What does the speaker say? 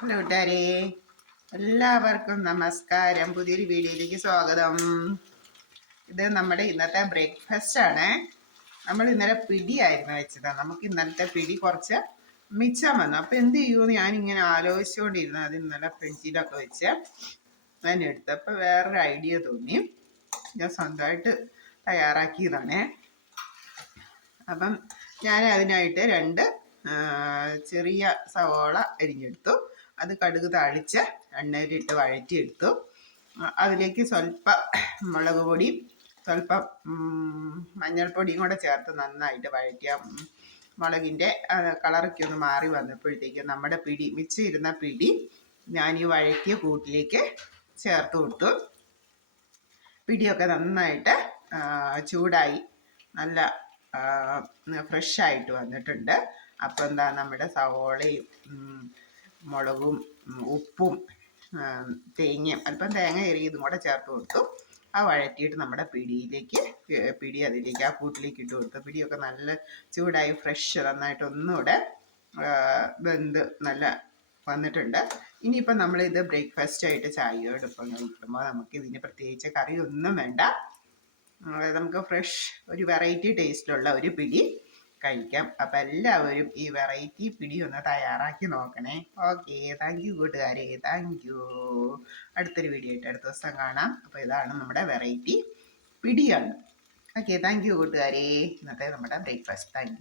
Hello കൂട്ടുകാരെ, എല്ലാവർക്കും നമസ്കാരം. പുതിയൊരു വീഡിയോയിലേക്ക് സ്വാഗതം. ഇത് നമ്മുടെ ഇന്നത്തെ ബ്രേക്ക്ഫാസ്റ്റ് ആണ്. നമ്മൾ ഇന്നലെ പിടിയായിരുന്നു വെച്ചത്. നമുക്ക് ഇന്നലത്തെ പിടി കുറച്ച് മിച്ചം വന്നു. അപ്പം എന്ത് ചെയ്യുമെന്ന് ഞാനിങ്ങനെ ആലോചിച്ചുകൊണ്ടിരുന്നു. അത് ഇന്നലെ ഫ്രിഡ്ജിലൊക്കെ വെച്ച് ഞാൻ എടുത്തപ്പോൾ വേറൊരു ഐഡിയ തോന്നി. ഞാൻ സ്വന്തമായിട്ട് തയ്യാറാക്കിയതാണ്. അപ്പം ഞാൻ അതിനായിട്ട് 2 ചെറിയ സവോള അരിഞ്ഞെടുത്തു. അത് കടുക് താളിച്ച് എണ്ണയിലിട്ട് വഴറ്റിയെടുത്തു. അതിലേക്ക് സ്വല്പം മുളക് പൊടി, സ്വല്പം മഞ്ഞൾപ്പൊടിയും കൂടെ ചേർത്ത് നന്നായിട്ട് വഴറ്റിയ മുളകിൻ്റെ കളറൊക്കെ ഒന്ന് മാറി വന്നപ്പോഴത്തേക്ക് നമ്മുടെ മിച്ചിരുന്ന പിടി ഞാൻ ഈ വഴറ്റിയ കൂട്ടിലേക്ക് ചേർത്ത് കൊടുത്തു. പിടിയൊക്കെ നന്നായിട്ട് ചൂടായി നല്ല ഫ്രഷായിട്ട് വന്നിട്ടുണ്ട്. അപ്പോൾ എന്താ, നമ്മുടെ സവോളയും മുളകും ഉപ്പും തേങ്ങയും അല്പം തേങ്ങ ഇതും കൂടെ ചേർത്ത് കൊടുത്തു. ആ വഴറ്റിയിട്ട് നമ്മുടെ പിടി അതിലേക്ക് ആ കൂട്ടിലേക്ക് ഇട്ട് കൊടുത്തു. പിടിയൊക്കെ നല്ല ചൂടായി ഫ്രഷ് നന്നായിട്ട് ഒന്നുകൂടെ വെന്ത് നല്ല വന്നിട്ടുണ്ട്. ഇനിയിപ്പം നമ്മളിത് ബ്രേക്ക്ഫാസ്റ്റ് ആയിട്ട് ചായയോടൊപ്പം കഴിക്കുമ്പോൾ നമുക്ക് ഇതിന് പ്രത്യേകിച്ച് കറി ഒന്നും വേണ്ട. നമുക്ക് ഫ്രഷ് ഒരു വെറൈറ്റി ടേസ്റ്റിലുള്ള ഒരു പിടി കഴിക്കാം. അപ്പം എല്ലാവരും ഈ വെറൈറ്റി പിടി ഒന്ന് തയ്യാറാക്കി നോക്കണേ. ഓക്കെ, താങ്ക് യു കൂട്ടുകാരെ, താങ്ക് യു. അടുത്തൊരു വീഡിയോ ആയിട്ട് അടുത്ത ദിവസം കാണാം. അപ്പോൾ ഇതാണ് നമ്മുടെ വെറൈറ്റി പിടിയാണ്. ഓക്കെ, താങ്ക് യു കൂട്ടുകാരെ. ഇന്നത്തെ നമ്മുടെ ബ്രേക്ക്ഫാസ്റ്റ്. Thank you.